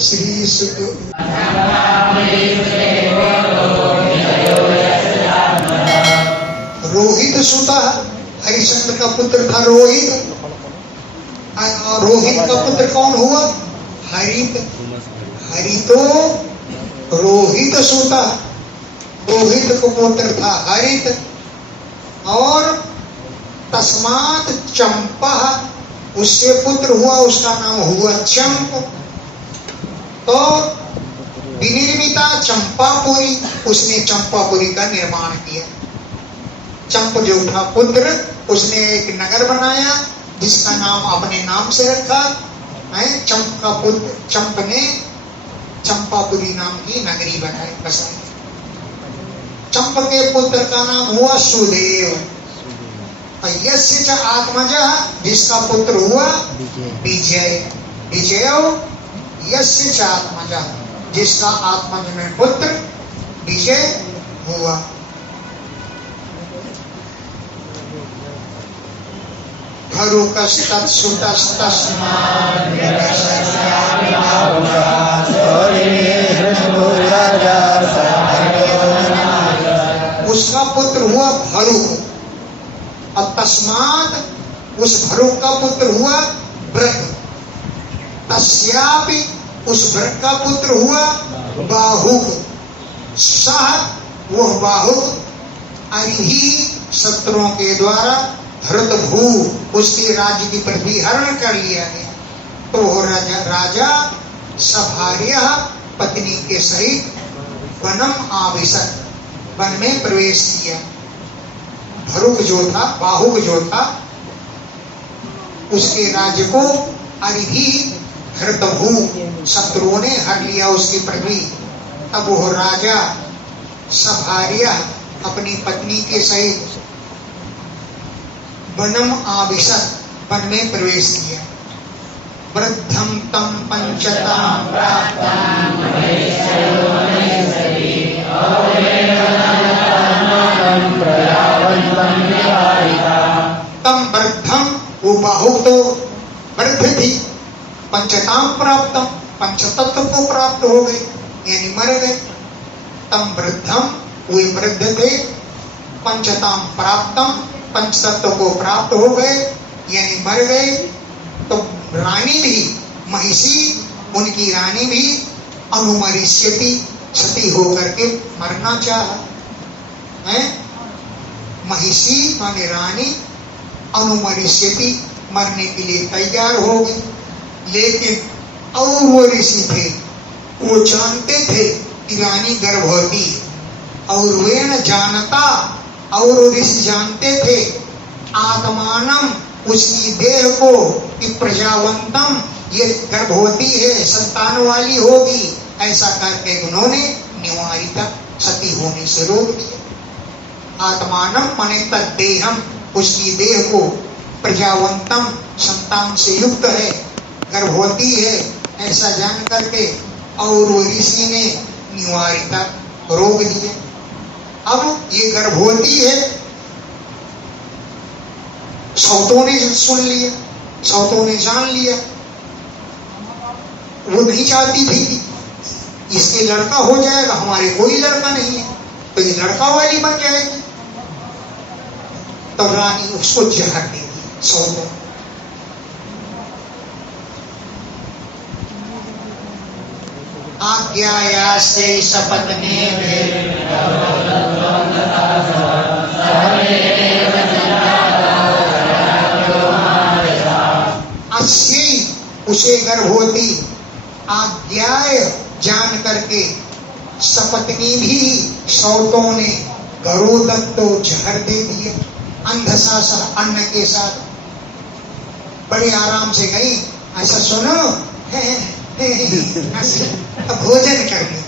श्री सुत रोहित सुता, हरिश्चंद्र का पुत्र था रोहित। रोहित का पुत्र कौन हुआ? हरित। हरितो रोहित सुता, रोहित को पुत्र था हरित। और तस्मात् चंपा, उससे पुत्र हुआ, उसका नाम हुआ चंप। तो विनिर्मिता चंपापुरी, उसने चंपापुरी का निर्माण किया। चंप जो था पुत्र, उसने एक नगर बनाया जिसका नाम अपने नाम से रखा है। चंप का पुत्र चंप ने चंपापुरी नाम की नगरी बनाई, बसाई। चंप के पुत्र का नाम हुआ सुदेव। यस्य च आत्मजः, जिसका पुत्र हुआ विजय। विजय यस्य च आत्मजः, जिसका आत्मज में पुत्र विजय हुआ। उसका पुत्र हुआ भरुक। और तस्मात्, उस भरुक का पुत्र हुआ व्रत। तस्यापि, उस व्रत का पुत्र हुआ बाहुक। सह, वह बाहुक अरिही, शत्रुओं के द्वारा हृत भू, उसके राज्य की पृथ्वी हरण कर लिया गया। तो राजा सभार्य, पत्नी के सहित वनम आविशत, वन में प्रवेश किया। भरुक जो था, बाहुक जो था, उसके राज्य को अरिही हृतभू, शत्रुओं ने हर लिया उसकी पृथ्वी। तब वह राजा सभार्य अपनी पत्नी के सहित वनम आविशत, वन में प्रवेश किया। वृद्धम तम पंचताम तम वृद्धम, वो बाहुक तो वृद्ध थी। पंचताम प्राप्तम, पंचतत्व को प्राप्त हो गए, यानी मर गए। तम वृद्धम, वे वृद्ध थे। पंचताम प्राप्तम, पंचतत्व को प्राप्त हो गए, यानी मर गए। तो रानी भी, महिषी, उनकी रानी भी अनुमरिष्यति, सती होकर के मरना चाहा है। महिषी माने रानी, अनुमरिष्यति, मरने के लिए तैयार हो गई। लेकिन और वो ऋषि थे, वो जानते थे कि रानी गर्भवती है। और वे न जानता, और ऋषि जानते थे आत्मानम, उसकी देह को, कि प्रजावंतम, ये गर्भवती है, संतान वाली होगी। ऐसा करके उन्होंने निवारिता, सती होने से रोक दिया। आत्मानम माने तद्देहम, उसकी देह को, प्रजावंतम, संतान से युक्त है, गर्भवती है, ऐसा जान करके और ऋषि ने निवारिता रोक दिया। अब ये गर्भवती है, सौतों ने सुन लिया, सौतों ने जान लिया। वो नहीं चाहती थी कि इसके लड़का हो जाएगा, हमारे कोई लड़का नहीं है, तो ये लड़का वाली बन जाएगी। तो रानी उसको जहर दे दी सौतों। आज्ञायास्ते सपत्ने अस्यी, उसे गर्भवती, आज्ञाय, जान करके, सपत्नी भी, सौतों ने, गरोदत्तो, जहर दे दिया। अंधशासा, अन्न के साथ बड़े आराम से गई, ऐसा सुनो अब भोजन कर ली,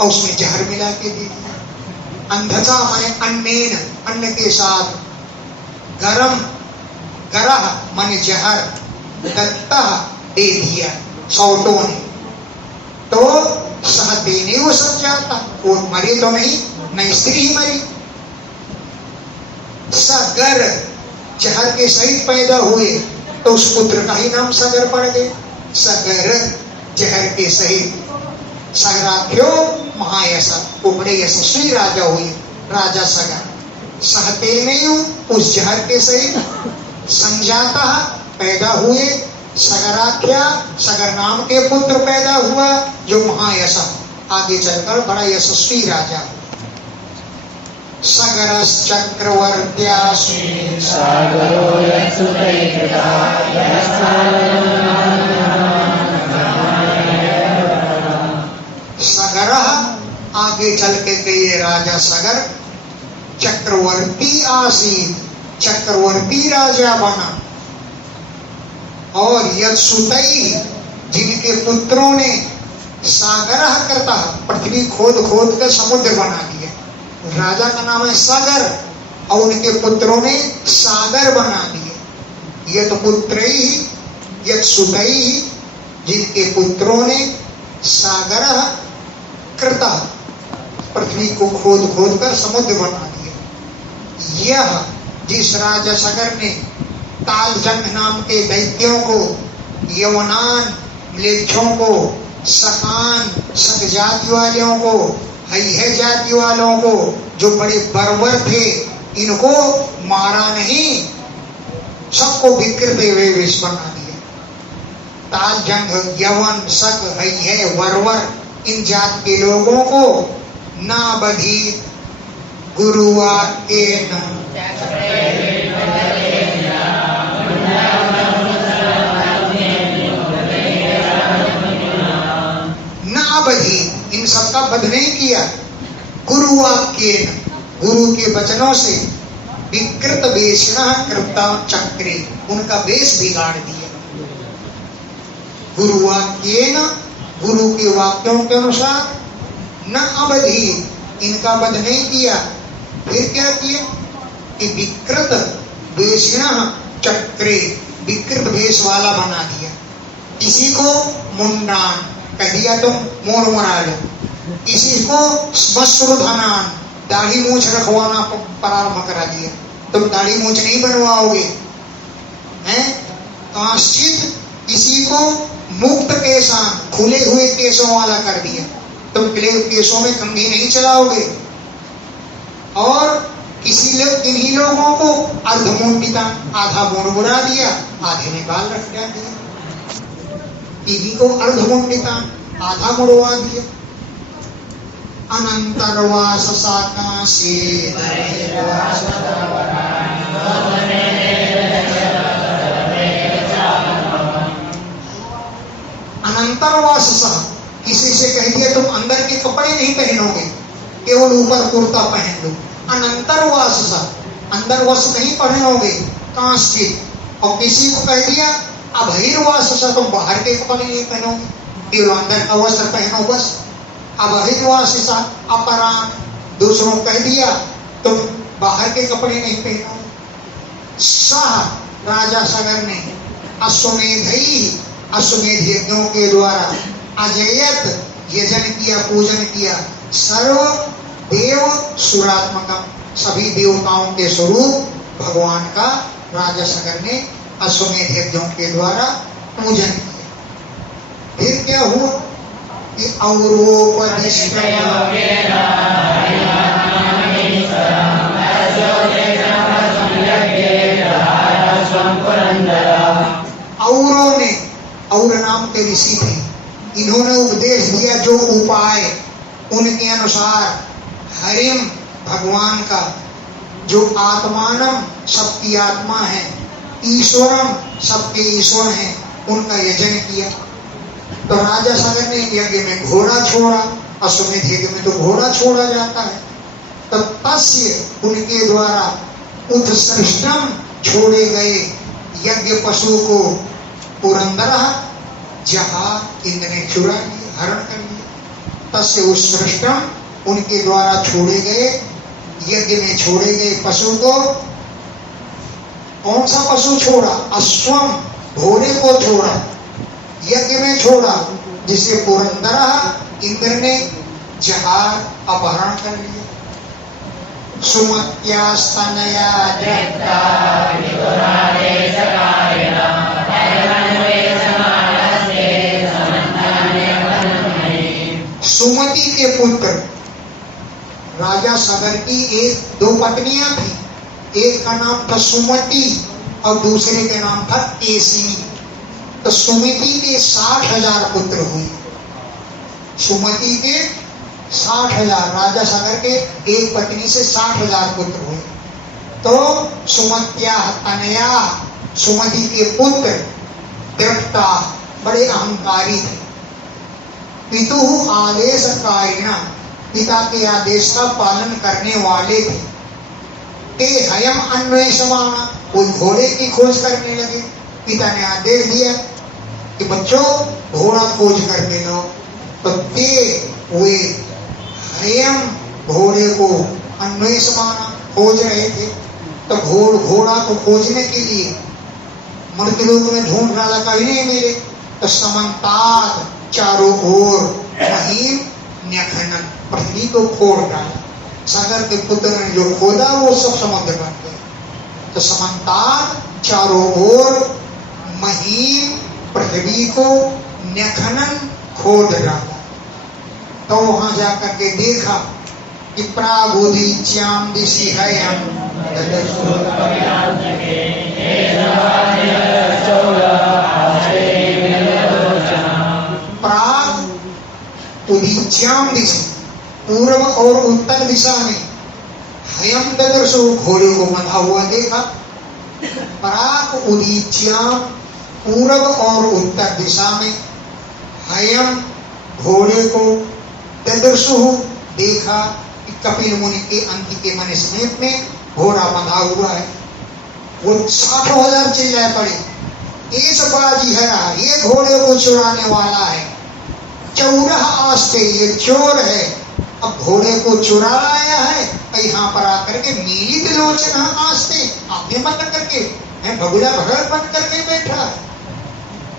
और उसमें जहर मिला के दे दिया। अंधता माने अन्नेन, अन्न के साथ। गरम, गरह माने जहर, दत्ता, दे दिया सौतों ने। तो सह देने वो सब जाता, वो मरे तो नहीं, न स्त्री ही मरी। सगर, जहर के सहित पैदा हुए, तो उस पुत्र का ही नाम सगर पड़ गया। सगर जहर के सहित। सगराख्यो महायश, वो बड़े यशस्वी राजा हुए, राजा सगर। सहते नहीं उस जहर के सहित। संजाता पैदा हुए, सगराख्या सगर नाम के पुत्र पैदा हुआ जो महायश, आगे चलकर बड़ा यशस्वी राजा। सगरस चक्रवर्त्यासु सगर, आगे चल के ये राजा सगर चक्रवर्ती आसीत, चक्रवर्ती राजा बना। और यत्सुतई, जिनके पुत्रों ने सागर करता, पृथ्वी खोद खोद कर समुद्र बना दिया। राजा का नाम है सागर और उनके पुत्रों ने सागर बना दिए। यत पुत्र ही यत्सुतई, जिनके पुत्रों ने सागर कृता, पृथ्वी को खोद खोद कर समुद्र बना दिया। यह जिस राजा सागर ने तालजंग नाम के दैत्यों को, यवनान म्लेच्छों को, सकान सक जाति वालों को, हैह जाति वालों को, जो बड़े बर्बर थे, इनको मारा नहीं, सबको विकृत हुए विष बना दिया। तालजंग, यवन, सक, हैह, बर्बर, इन जात के लोगों को ना बधी गुरुवाक्येन ना बधी, इन सबका वध नहीं किया। गुरुवाक्येन, गुरु के वचनों से, विकृत वेषण कृता चक्रे, उनका वेश बिगाड़ दिया। गुरुवाक्येन, गुरु के वाक्यों के अनुसार, न अवधि, इनका वध नहीं किया। फिर क्या किया कि विकृत वेषण चक्रे, विकृत वेश वाला बना दिया। किसी को मुंडान कह दिया, तुम मोर मरा लो। किसी को श्मश्रुधनान, दाढ़ी मूछ रखवाना प्रारंभ करा दिया, तुम दाढ़ी मूछ नहीं बनवाओगे हैं। कांश्चित, किसी को मुक्त केशान, खुले हुए केशों वाला कर दिया, तुम खुले केशों में कंघी नहीं चलाओगे। और किसी लोग, किन्हीं लोगों को अर्धमुंडिता, आधा मुड़मुड़ा दिया, आधे में बाल रख दिया। किन्हीं को अर्धमुंडिता, आधा मुड़वा दिया। अनंतरवास साकाशी, अनंतरवास, किसी से कह दिया तुम अंदर के कपड़े नहीं पहनोगे, केवल ऊपर कुर्ता पहन लो। अनंतरवास, अंदर वस्त्र नहीं पहनोगे। कांश्चित, और किसी को कह दिया अबहिर्वास, तुम बाहर के कपड़े नहीं पहनोगे, केवल अंदर का वस्त्र पहनो बस। अबहिर्वास अपरान, दूसरों को कह दिया तुम बाहर के कपड़े नहीं पहनो। सह, राजा सागर ने अश्वमेधई, अश्वमेध यज्ञों के द्वारा अजयत, यजन किया, पूजन किया। सर्व देव सुरात्मकम, सभी देवताओं के स्वरूप भगवान का राजा सागर ने अश्वमेध यज्ञों के द्वारा पूजन किया। फिर क्या हुआ कि औरों ने, और नाम के ऋषि थे, इन्होंने उपदेश दिया जो उपाय, उनके अनुसार हरिम, भगवान का, जो आत्मानम, सबकी आत्मा है, ईश्वरम, सबके ईश्वर हैं, उनका यजन किया। तो राजा सागर ने यज्ञ में घोड़ा छोड़ा, अश्वमेध यज्ञ में तो घोड़ा छोड़ा जाता है। तो तस्य, उनके द्वारा उत्सृष्टम, छोड़े गए यज्ञ पशु को पुरंदर, जहाँ इंद्र ने चुरा लिया, हरण कर लिया। तस्य उत्सृष्टम, उनके द्वारा छोड़े गए, यज्ञ में छोड़े गए पशु को। कौन सा पशु छोड़ा? अश्वम, घोड़े को छोड़ा, यज्ञ में छोड़ा, जिसे पुरंदर, इंद्र ने जहार अपहरण कर लिया। सुमत्यास्तनया सुमति के पुत्र राजा सगर की दो पत्नियां थी। एक का नाम था सुमति और दूसरे के नाम था केसिनी। तो सुमति के 60,000 पुत्र हुए। सुमति के 60,000, राजा सगर के एक पत्नी से 60,000 पुत्र हुए। तो सुमत्या तनया, सुमति के पुत्र दृष्टा बड़े अहंकारी थे। पितु आदेशकारिणा, पिता के आदेश का पालन करने वाले थे। ते हयम अन्वेषमाणा, वो घोड़े की खोज करने लगे। पिता ने आदेश दिया कि बच्चों घोड़ा खोज कर के लो। तो ते वे हयम घोड़े को अन्वेषमाणा खोज रहे थे। तो घोड़ा को खोजने के लिए मृतलोक में ढूंढ डाला, कभी नहीं मिले। तो समन्तात, चारों ओर महीन न्यखनन, पृथ्वी को खोद डाला। सागर के पुत्र ने जो खोदा वो सब समुद्र बन गए। तो समन्तात, चारों ओर महीन पृथ्वी को न्यखनन खोद डाला। तो वहां जाकर के देखा कि प्रागोदीच्याम दिशि हयम प्राग उदीच्याम दिशि, पूर्व और उत्तर दिशा में हयम ददर्शो, घोड़े को बंधा हुआ देखा। प्राग उदीच्याम, पूर्व और उत्तर दिशा में हयम, घोड़े को ददर्शो, देखा कि कपिल मुनि के अंतिके मन समीप में घोड़ा बंधा हुआ है। वो 60,000 चिल्लाए पड़े, इस बाजी है रहा, ये घोड़े को चुराने वाला है। चौरह आस्ते, ये चोर है, अब घोड़े को चुरा लाया है। यहाँ पर आकर के मीलित लोचन आस्ते, आंखें बंद करके है, बगुला भगत बंद करके बैठा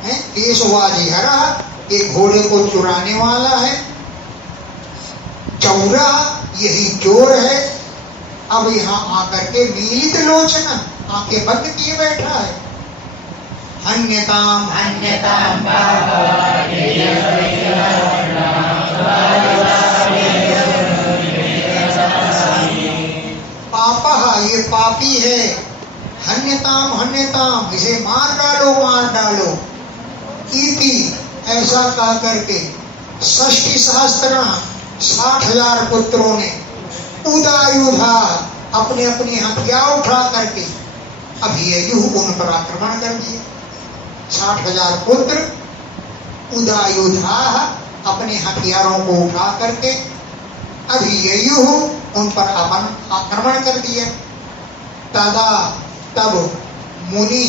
है। इस बाजी है रहा, ये घोड़े को चुराने वाला है। चौरा, यही चोर है। अब यहाँ आकर के मीलित लोचन, आंखें बंद किए बैठा है। हन्यताम हन्यताम पापा, ये पापी है। हन्यताम हन्यताम, इसे मार डालो मार डालो। इति, ऐसा कह करके 60,000 60,000 पुत्रों ने उदायुधा, अपने अपने हथियार उठा करके अभिययु उन पर आक्रमण कर दिए। 60,000 पुत्र उदायुधा, अपने हथियारों को उठा करके अभिययु उन पर आक्रमण कर दिया। तदा, तब मुनि,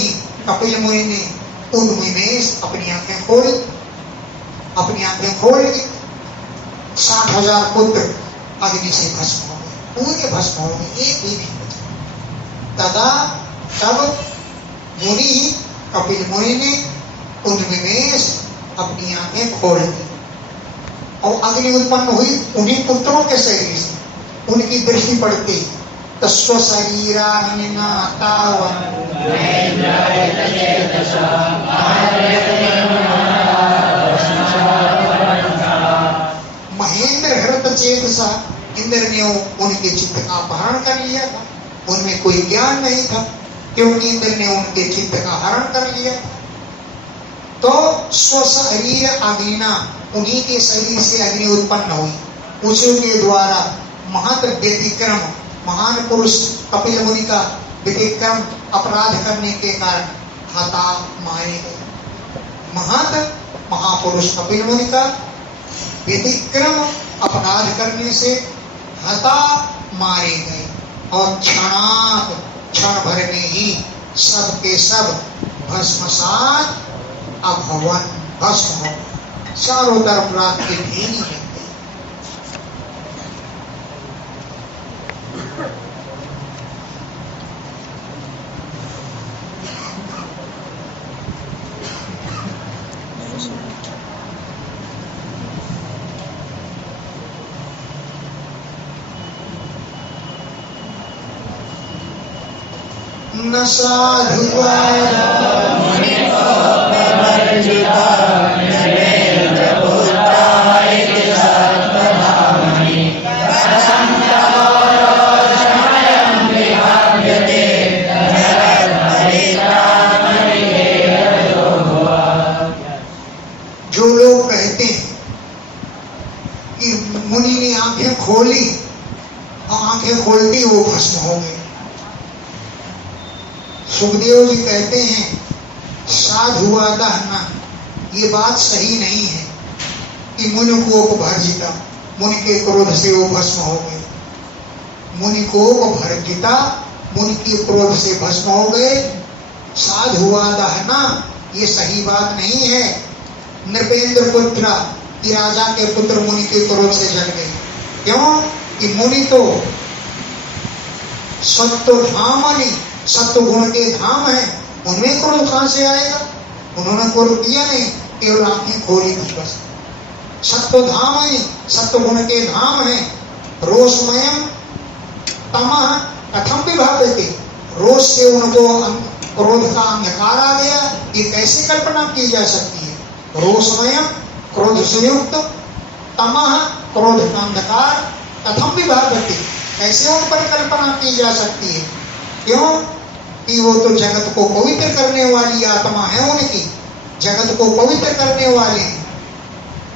कपिल मुनि ने उन्मेष, अपनी आंखें खोल दी। 60,000 पुत्र अग्नि से भस्म हो गए, पूरे भस्म हो गए, एक भी नहीं बचा। तदा, तब मुनि, कपिल मुनि ने उन्मेष, अपनी आंखें खोल दी और अग्नि उत्पन्न हुई उन्हीं पुत्रों के शरीर से। उनकी दृष्टि पड़ती तो स्वशरीरा महेंद्र हृत चेतसा, इंद्र ने उनके चित्त का अपहरण कर लिया था। उनमें कोई ज्ञान नहीं था, क्योंकि इंद्र ने उनके चित्त का हरण कर लिया। तो स्वशरीर अग्निना, उन्हीं के शरीर से अग्नि उत्पन्न हुई। उसी के द्वारा महत व्यतिक्रम, महान पुरुष कपिल मुनि का व्यतिक्रम अपराध करने के कारण हता मारे गए। महत महापुरुष कपिल मुनि का व्यतिक्रम अपराध करने से हता मारे गए। और क्षण भर में ही सब के सब भस्मसात अभवन, भस्म हो, चारों तरफ रात की ढेरी लग गई। न साधु आंखें खोली और आंखें खोलती वो भस्म हो गए। सुखदेव जी कहते हैं साधुआ दहना, ये बात सही नहीं है कि मुनि को भर्जिता, मुनि के क्रोध से वो भस्म हो गए। मुनि को भर्जिता, मुनि के क्रोध से भस्म हो गए। साधुआ दहना, ये सही बात नहीं है। नृपेंद्र पुत्र, कि राजा के पुत्र मुनि के क्रोध से जल गए। क्यों? कि मुनि तो सत्व धामनि, सत्व गुण के धाम है, उनमें क्रोध कहां से आएगा? उन्होंने क्रोध किया नहीं, केवल आंखें खोली थी बस। सत्व धामनि, सत्व गुण के धाम है। रोषमयम तमः कथम विभावते, रोष से उनको क्रोध का अंधकार आ गया, ये कैसे कल्पना की जा सकती है? रोषमयम, क्रोध से युक्त, तमः, क्रोध का अंधकार, कथम विभावते, कैसे उन पर कल्पना की जा सकती है? क्यों? कि वो तो जगत को पवित्र करने वाली आत्मा है, उनकी जगत को पवित्र करने वाले हैं,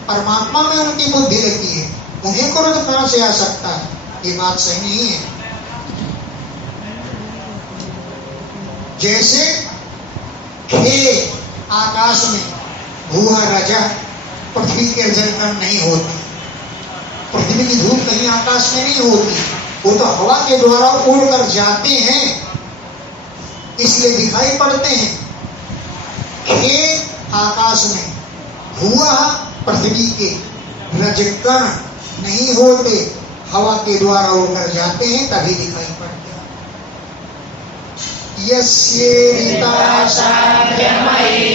परमात्मा में उनकी बुद्धि लगती है, उन्हें क्रोध कहां से आ सकता है? ये बात सही नहीं है। जैसे खेल आकाश में भूआ रजा, पृथ्वी के जलकण नहीं होती, पृथ्वी की धूप कहीं आकाश में नहीं होती, वो तो हवा के द्वारा उड़कर जाते हैं, इसलिए दिखाई पड़ते हैं। खेल आकाश में, भूआ पृथ्वी के रजकण नहीं होते, हवा के द्वारा उड़कर जाते हैं, तभी दिखाई पड़ते हैं। यस्येरिता साध्यमयि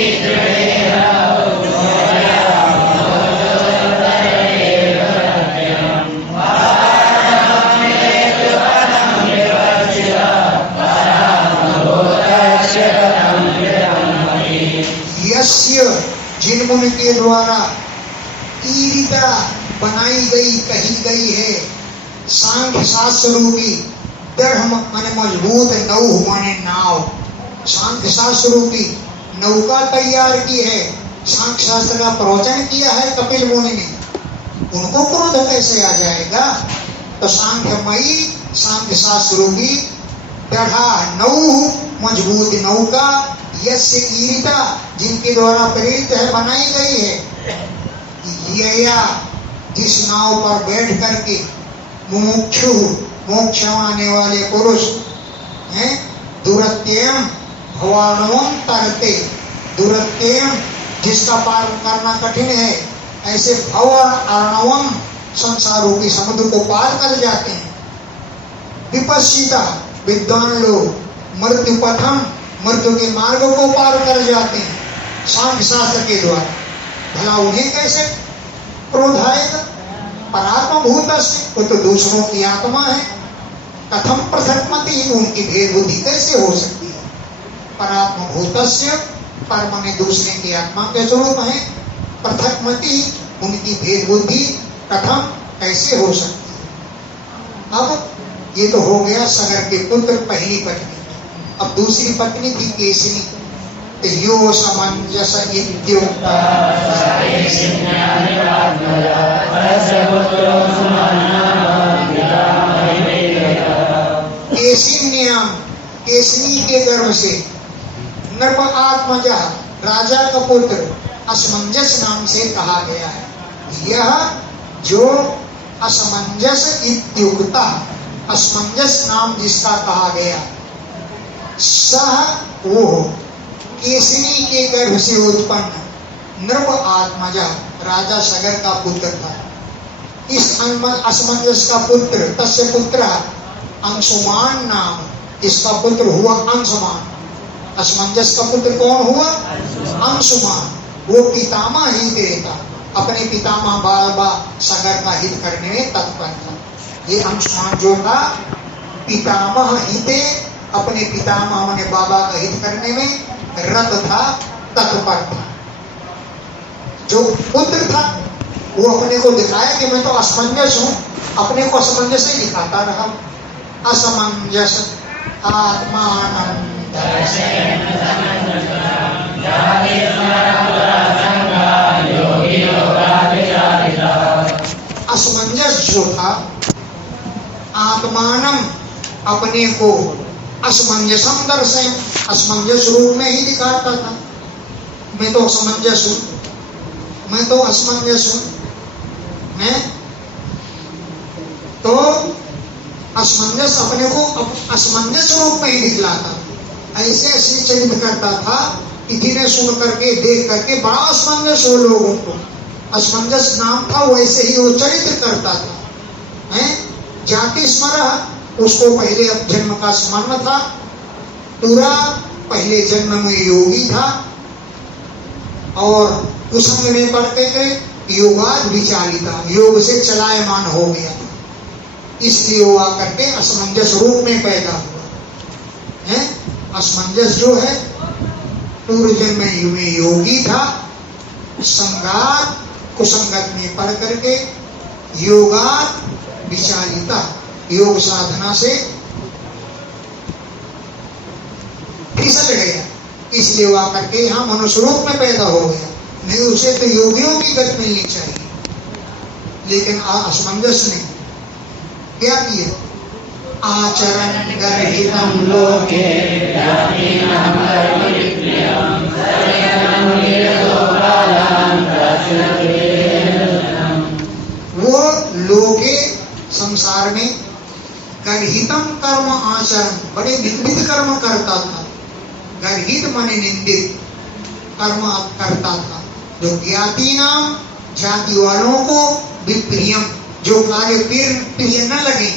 जिन मुनि के द्वारा ईरिता बनाई गई, कही गई है, सांख्य शास्त्र रूपी दृढ़ माने मजबूत, नौ माने नाव, सांख्य शास्त्र रूपी नौका तैयार की है, सांख्य शास्त्र का प्रवचन किया है कपिल मुनि ने, उनको क्रोध कैसे आ जाएगा? तो सांख्यमयी, सांख्य शास्त्र रूपी दृढ़ नौ मजबूत नौका, यस्य ईरिता जिनके द्वारा प्रेरित है, बनाई गई है, यया जिस नाव पर बैठ करके मुमुक्षु, मोक्ष आने वाले पुरुष हैं, दुरत्यम भवानवम तरते, दुरत्यम जिसका पार करना कठिन है, ऐसे भव अर्णवम संसार रूपी समुद्र को पार कर जाते हैं। विपश्चिता विद्वान लोग मृत्यु पथम, मृत्यु के मार्ग को पार कर जाते हैं सांख्य शास्त्र के द्वारा। भला उन्हें कैसे क्रोध आएगा? परात्म भूतस्य, वो तो दूसरों की आत्मा है। कथम पृथक्मति, उनकी भेद बुद्धि कैसे हो सकती है? परात्म भूतस्य, परम में दूसरे की आत्मा के स्वरूप है। पृथक्मति, उनकी भेद बुद्धि कथम, कैसे हो सकती है? अब ये तो हो गया सगर के पुत्र, पहली पत्नी। अब दूसरी पत्नी थी केसनी। यो समंजस इत्युक्ता केसिन्याम, केसनी के गर्भ से नृप आत्मजा, राजा का पुत्र असमंजस नाम से कहा गया है। यह जो असमंजस इत्युक्ता, असमंजस नाम जिसका कहा गया, सह वो केसनी के गर्भ से उत्पन्न नृप आत्मजा, राजा सगर का पुत्र था। इस असमंजस का पुत्र, तस्य पुत्र अंशुमान नाम, इसका पुत्र हुआ अंशुमान। असमंजस का पुत्र कौन हुआ? अंशुमान। वो पितामह ही देता, अपने पितामह बाबा सगर का हित करने में तत्पर था। ये अंशुमान जो था, पितामह हिते, अपने पितामह माने बाबा का हित करने में रत था, तत्पर था। जो पुत्र था वो अपने को दिखाया कि मैं तो असमंजस हूं, अपने को असमंजस ही दिखाता रहा। असमंजस आत्मानं असमंजस जो था, आत्मानम अपने को असमंजसम दर्शय, असमंजस रूप में ही दिखाता था। मैं तो असमंजस हूं, मैं तो असमंजस हूं, मैं तो असमंजस, अपने को असमंजस रूप में ही दिखलाता, ऐसे ऐसे चरित्र करता था कि जिन्हें सुन करके देख करके बड़ा असमंजस हो लोगों को, असमंजस नाम था, वैसे ही वो चरित्र करता था। हैं जाति स्मरण, उसको पहले अब जन्म का स्मरण था, पूरा पहले जन्म में योगी था और कुसंग में पढ़ते थे, योगाद विचारिता, योग से चलायमान हो गया, इसलिए वो आकर के असमंजस रूप में पैदा हुआ है। असमंजस जो है, पूर्व जन्म में योगी था, संगात कुसंगत में पढ़ करके योगात विचारिता, योग साधना से फिसल गया, इसलिए वो आकर के यहाँ मनुष्य रूप में पैदा हो गया। नहीं उसे तो योगियों की गति मिलनी चाहिए, लेकिन असमंजस ने क्या किया, आचरण गर्हितम लोके वो लोके संसार में गर्हितम कर्म आचरण, बड़े निंदित कर्म करता था। गर्हित माने निंदित कर्म करता था, जो ज्ञाति नाम जाति वालों को विप्रियम, जो कार्य प्रिय न लगे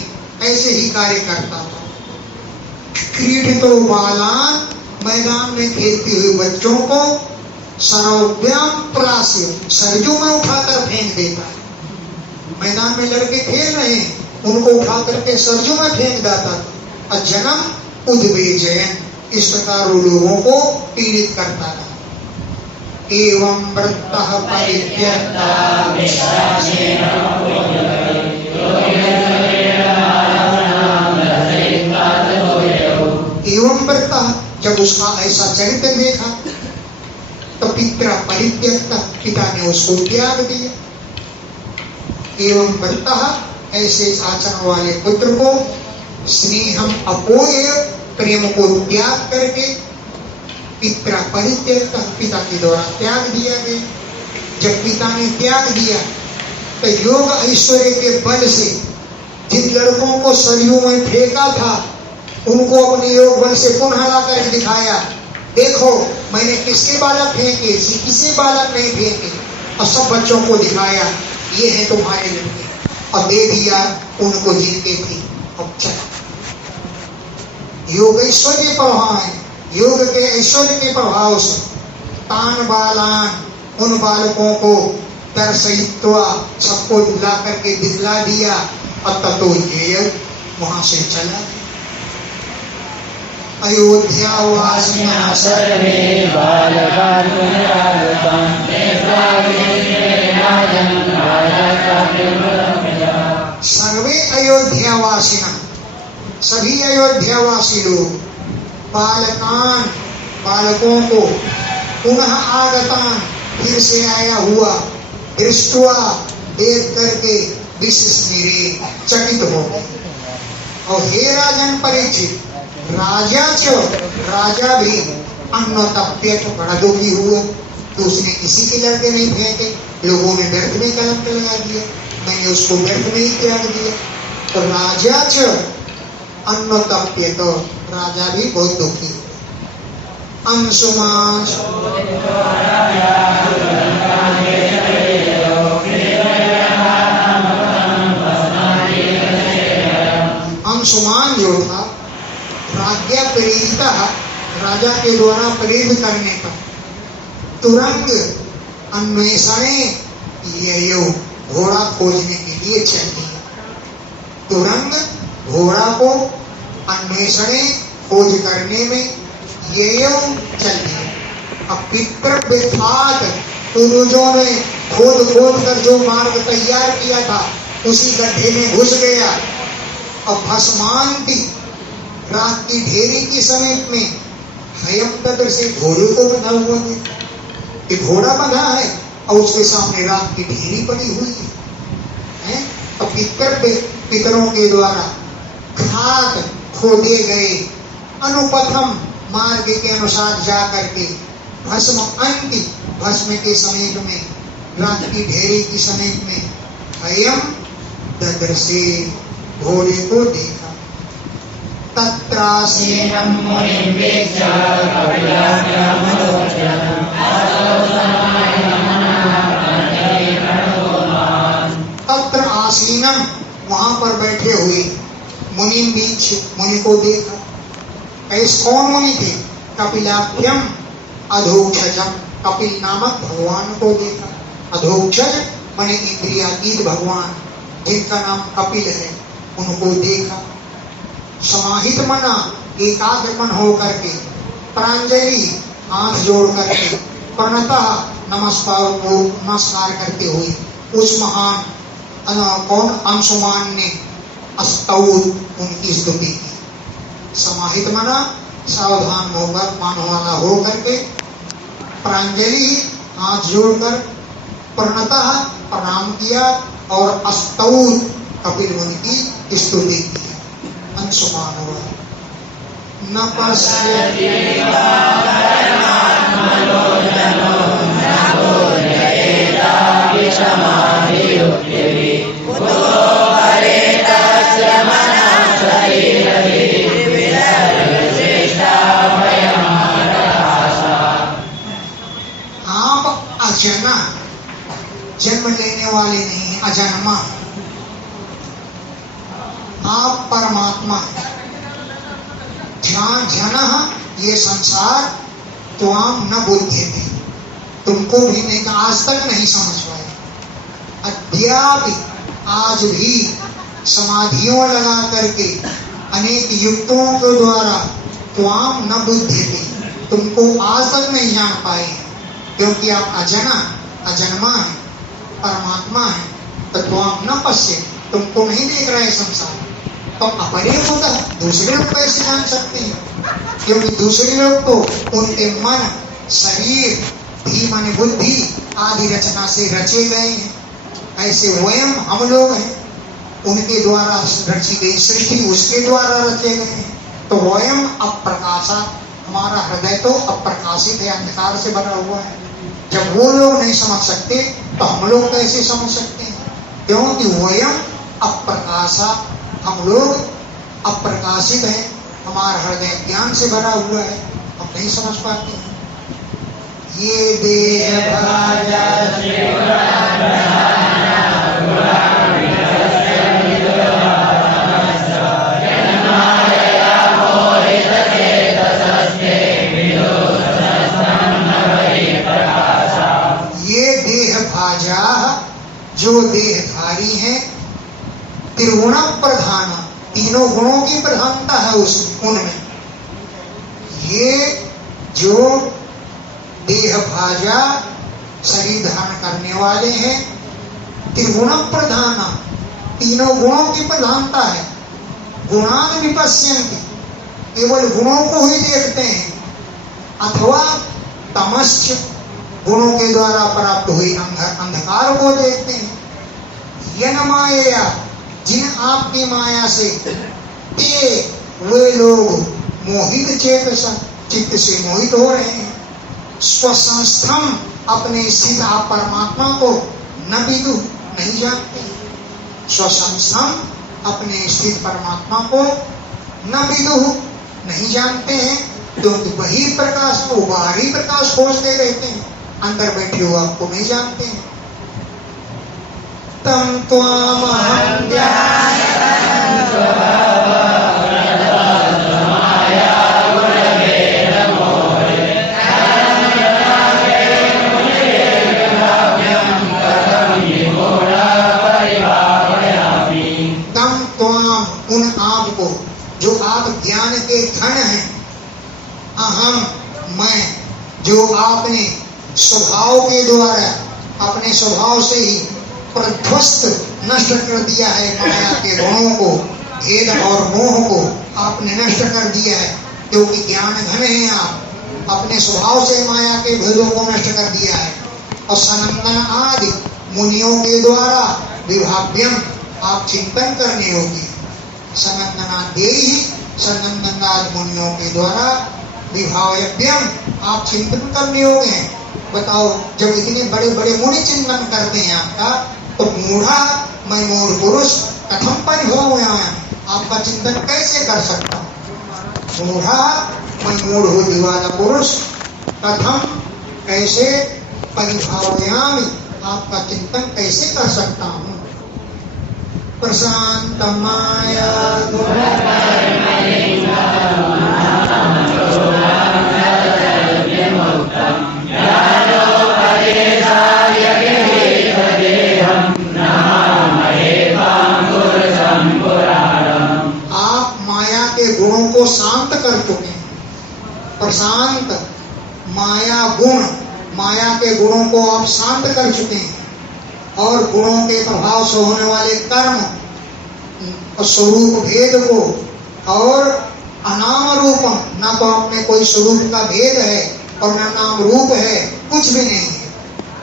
ऐसे ही कार्य करता था। क्रीडितो बालान, मैदान में खेलते हुए बच्चों को सर्वव्याम प्रास्य, सरजू में उठाकर फेंक देता है। मैदान में लड़के खेल रहे हैं, उनको उठा करके सरजू में फेंक देता था। और जन्म उद्वेजयन, इस प्रकार वो लोगों को पीड़ित करता था। एवं वृत्तः परित्यक्ता एवं वृत्तः, जब उसका ऐसा चरित्र देखा तो पिता परित्यक्ता, पिता ने उसको त्याग दिया। एवं वृत्तः, ऐसे आचरण वाले पुत्र को स्नेहम अपोय, प्रेम को त्याग करके पिता परित्यक्ता, पिता के द्वारा त्याग दिया गया। जब पिता ने त्याग दिया तो योग ऐश्वर्य के बल से जिन लड़कों को सरयू में फेंका था, उनको अपने योग बल से पुनः ला कर दिखाया, देखो मैंने किसके बालक फेंके, किसी बालक नहीं फेंके, और सब बच्चों को दिखाया, ये है तुम्हारे लड़के, और दे दिया उनको जिनके थे। अब चला योग ऐश्वर्य प्रभाव है, योग के ऐश्वर्य के प्रभाव से तान बालान, उन बालकों को दर्शयित्वा, सबको दिला करके दिखला दिया, और ततो ये वहां से चला। अयोध्या वासिना सर्वे बालकान् सर्वे अयोध्यावासिना, सभी अयोध्यावासी लोग, बालकान, बालकों को, पुनः आगतान, फिर से आया हुआ, दृष्टवा, देख करके, विस्मरे, चकित हो गए। और हे राजन परीक्षित, राजा राजा भी अन्नतप्यत, बड़ा दुखी हुआ, तो उसने किसी के लड़के नहीं फेंके, लोगों ने व्यर्थ में कलंक लगा दिया, मैंने उसको व्यर्थ में ही त्याग दिया। तो राजा अन्नतप्यत, राजा भी बहुत दुखी हुआ। अंशुमान अंशुमान जो था, राज्ञा प्रेरिता, राजा के द्वारा प्रेरित करने का, तुरंग अन्वेषणे ययो, घोड़ा खोजने के लिए चल दिया। तुरंग घोड़ा को अन्वेषणे, खोज करने में, ययो चल दिया। अब पितृव्यथात, पूर्वजों ने खोद खोद कर जो मार्ग तैयार किया था उसी गड्ढे में घुस गया। अब भस्मांति, रात की ढेरी की समीप में, हयम तद्र से घोड़े को बंधा हुआ है, घोड़ा बंधा है और उसके सामने रात की ढेरी पड़ी हुई है। तो पितृव्य पितरों के द्वारा घात खोदे गए अनुपथम मार्ग के अनुसार जा करके भस्म अंति भस्म के समीप में रात की ढेरी की समीप में अयम ददर्शे घोड़े को देखा। तत्रासीनं मुनिर्वीक्ष्य तत्र आसीनम वहां पर बैठे हुए मुनि बीच मुनि को देखा। कैसे कौन मुनि थे? कपिलाख्यम अधोक्षजम कपिल नामक भगवान को देखा। अधोक्षज माने इंद्रियातीत भगवान जिनका नाम कपिल है उनको देखा। समाहित मना एकाग्र मन हो करके प्रांजलि हाथ जोड़ करके प्रणतः नमस्कार करते हुए उस महान कौन अंशुमान ने अस्तौद उनकी स्तुति की। समाहित मना सावधान होकर मान वाला हो करके प्रांजलि हाथ जोड़कर प्रणतः प्रणाम किया और अस्तौद कपिल मुनि की स्तुति की। अंशुमान हुआ न पश्यति आप अजना जन्म लेने वाले नहीं, अजन्मा आप परमात्मा। ध्यान जन ये संसार त्वाम न बुध्यते तुमको भी नहीं, आज तक नहीं समझ पाए। अद्यापि आज भी समाधियों लगा करके अनेक युक्तों के द्वारा त्वाम न बुध्यते तुमको आज तक नहीं जान पाए, क्योंकि आप अजन्मा है, परमात्मा है। तो त्वाम न पश्य तुमको नहीं देख रहे संसार। तो अपने होता दूसरे लोग कैसे जान सकते हैं? क्योंकि दूसरे लोग तो उनके मन शरीर भी माने बुद्धि आदि रचना से रचे गए हैं। ऐसे वयम हम लोग हैं, उनके द्वारा रची गई सृष्टि उसके द्वारा रचे गए हैं। तो वयम अप्रकाशा हमारा हृदय तो अप्रकाशित है, अंधकार से भरा हुआ है। जब वो लोग नहीं समझ सकते तो हम लोग कैसे समझ सकते हैं? क्योंकि वयम अप्रकाशा हम लोग अप्रकाशित हैं, हमारा हृदय ज्ञान से भरा हुआ है, हम नहीं समझ पाते हैं। ये देह भाजा जो देहधारी है, त्रिगुण प्रधान तीनों गुणों की प्रधानता है उनमें। ये जो देह भाजा शरीर धारण करने वाले हैं, त्रिगुण प्रधान तीनों गुणों की प्रधानता है। गुणान विपश्यन्ति केवल गुणों को ही देखते हैं, अथवा तमश्च गुणों के द्वारा प्राप्त हुई अंधकार को देखते हैं। यन माया जिन आपकी माया से ते वे लोग मोहित चित्त से मोहित हो रहे हैं। स्वसंस्थम अपने स्थित आप परमात्मा को न विदु नहीं जानते। स्वसंस्थम अपने स्थित परमात्मा को न विदु नहीं जानते हैं, क्योंकि वही प्रकाश को बाहरी प्रकाश खोजते रहते हैं, अंदर बैठे हुए आपको नहीं जानते हैं। तम त्वामहं उन आप को जो आप ज्ञान के घन हैं, अहम मैं जो आपने स्वभाव के द्वारा अपने स्वभाव से ही प्रध्वस्त नष्ट कर दिया है। माया के गुणों को, भेद और मोह को आपने नष्ट कर दिया है, क्योंकि ज्ञान घन है। आप अपने स्वभाव से माया के भेदों को नष्ट कर दिया है। और सनंदन आदि मुनियों के द्वारा विभाव्यम आप चिंतन करने योग्य। सनंदना देहि सनंदनाद मुनियों के द्वारा विभाव्यम, आप चिंतन करने योग्य हैं। बताओ, जब इतने बड़े बड़े मुनि चिंतन करते हैं आपका, तो मूढ़ा मैं मूढ़ पुरुष कथम परिभवामि, आपका चिंतन कैसे कर सकता हूँ। मूढ़ा मैं मूढ़ बुद्धिवाला पुरुष कथम, कैसे परिभवामि, आपका चिंतन कैसे कर सकता हूँ। प्रशांत माया आप माया के गुणों को शांत कर चुके हैं। प्रशांत माया गुण, माया के गुणों को आप शांत कर चुके हैं और गुणों के प्रभाव से होने वाले कर्म, स्वरूप भेद को और अनाम रूपम, ना तो अपने कोई स्वरूप का भेद है और ना नाम रूप है, कुछ भी नहीं है।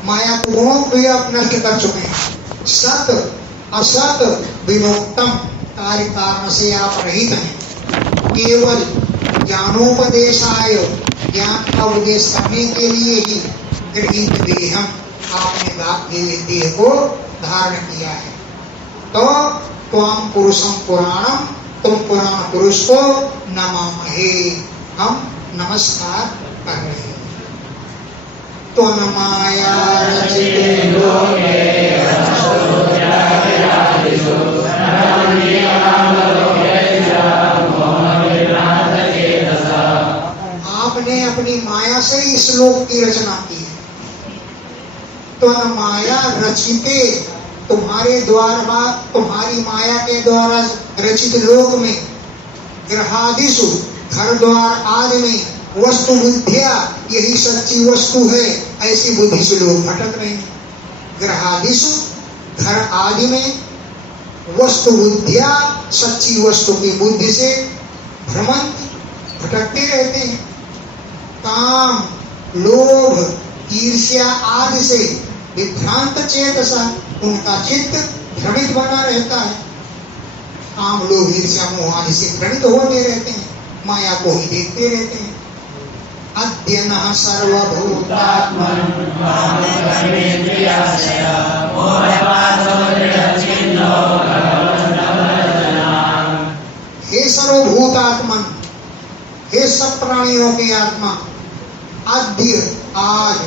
माया के गुणों को भी आप नष्ट कर चुके हैं। सत असत विमुक्तम, कार्य कारण से आप रहित हैं। केवल ज्ञानोपदेशाय, ज्ञान का उपदेश करने के लिए ही गृहीत देहम, आपने देह को धारण किया है। तो त्वं पुरुषम पुराणम, तुम पुराण पुरुष को नमामहे, हम नमस्कार कर रहे हैं। तो नमाया रचिते लोके आपने अपनी माया से इस लोक की रचना की है। तो न माया रचिते, तुम्हारे द्वारा, तुम्हारी माया के द्वारा रचित लोक में, ग्रहादिषु, घर द्वार आदि में, वस्तु बुद्धिया, यही सच्ची वस्तु है, ऐसी बुद्धि से लोग भटक रहे हैं। ग्रहादिषु, घर आदि में, वस्तु बुद्धिया, सच्ची वस्तु की बुद्धि से भ्रमंत, भटकते रहते हैं। काम, लोभ, ईर्ष्या आदि से विभ्रांत चेतसा, उनका चित्त भ्रमित बना रहता है। काम, लोभ, ईर्ष्या, मोह आदि से भ्रमित होते रहते हैं, माया को ही देखते रहते हैं। अद्य नः सर्वभूतात्मन् हे सर्वभूतात्मन, हे सब प्राणियों की आत्मा, अद्य आज,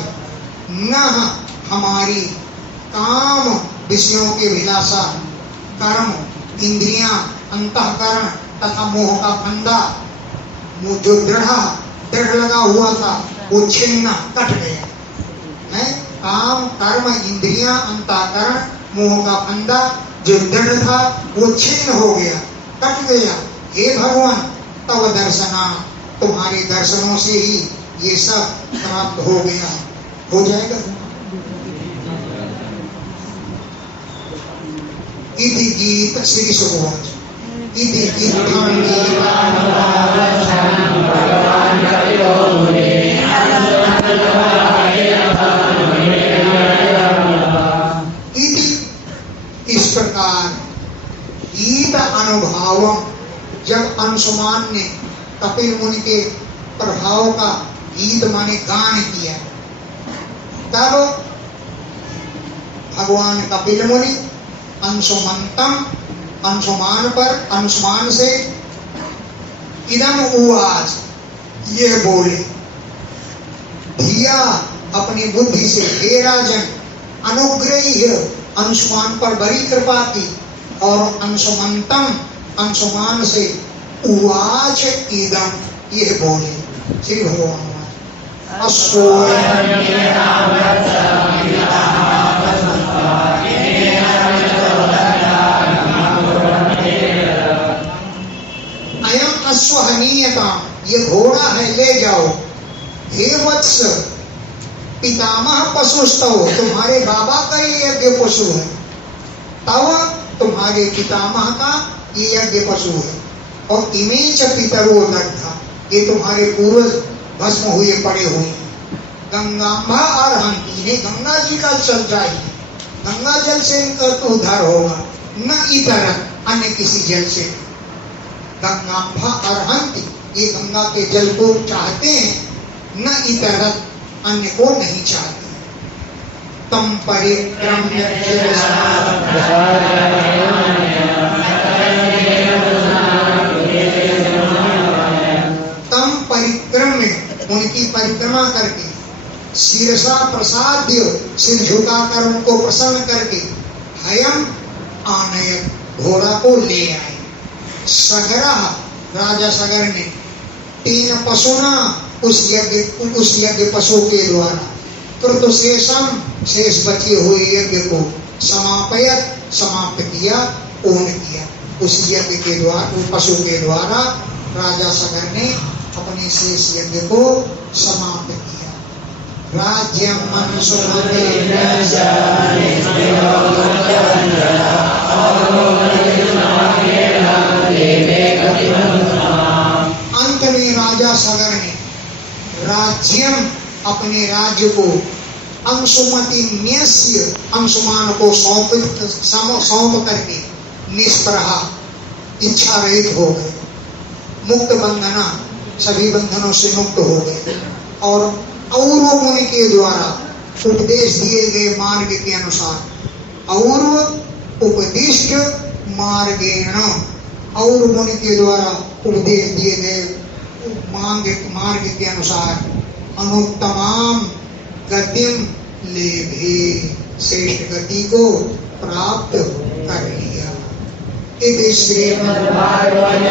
नः हमारी, काम विषयों के विलासा, कर्म इंद्रियां, अंतःकरण तथा मोह का फंदा, जो दृढ़ लगा हुआ था वो छिन्न, कट गया है। काम कर्म इंद्रियां अंतःकरण मोह का फंदा जो दृढ़ था वो छिन्न हो गया, कट गया। हे भगवान, तव दर्शना, तुम्हारे दर्शनों से ही ये सब प्राप्त हो गया, हो जाएगा। इति गीत श्री सुखवाच, इति इस प्रकार गीत अनुभावम, जब अंशुमान ने कपिल मुनि के प्रभाव का गीत माने गान किया, तब भगवान कपिल मुनि अंशुमंतम, अंशुमान पर, अंशुमान से इदम उवाच, ये बोले, धिया, अपनी बुद्धि से, हे राजन, अनुग्रही, अंशुमान पर बड़ी कृपा की, और अंशुमंतम, अंशुमान से, उवाच इदम, ये बोले। श्री भगवान अयम अश्वहनीयता, ये घोड़ा है, ले जाओ। हे वत्स, पितामह पशुस्तव, तुम्हारे बाबा का ये यज्ञ पशु है। तव, तुम्हारे पितामह का ये यज्ञ पशु है। और इमे च पितरो दग्धा, ये तुम्हारे पूर्वज भस्म हुए पड़े हुए हैं। गंगाम्बा अर्हन्ति, इन्हें गंगा जी का जल चाहिए, गंगा जल से इनका तो उद्धार होगा, न इतर अन्य किसी जल से। गंगा अर्हंति, ये गंगा के जल को चाहते हैं, न इतर अन्य को नहीं चाहते। तम परिक्रम्य तम परिक्रम्य, उनकी परिक्रमा करके, शिरसा प्रसाद्य, सिर झुकाकर उनको प्रसन्न करके, हयम आनयत, घोड़ा को ले आए। सगरा, राजा सगर ने, 3 पशुना, उस यज्ञ पशु के द्वारा, कृत शेषम, शेष बचे हुए यज्ञ को, समापयत, समाप्त किया, पूर्ण किया। उस यज्ञ के द्वारा, उस पशु के द्वारा राजा सगर ने अपने शेष यज्ञ को समाप्त किया। राज्यम मनुष्य अंत में राजा सगर ने राज्यम, अपने राज्य को, अंशुमति न्यस्य, अंशुमान को सौंप करके, निष्प्रहा, इच्छा रहित हो गए, मुक्त बंधना, सभी बंधनों से मुक्त हो गए। और और्व मुनि के द्वारा उपदेश दिए गए मार्ग के अनुसार, और्व उपदिष्ट मार्गेण, और मुनि के द्वारा उपदेश दिए गए मार्ग के अनुसार, अनुत्तमाम गतिम लेभे, श्रेष्ठ गति को प्राप्त कर लिया। इति श्रीमद्भागवते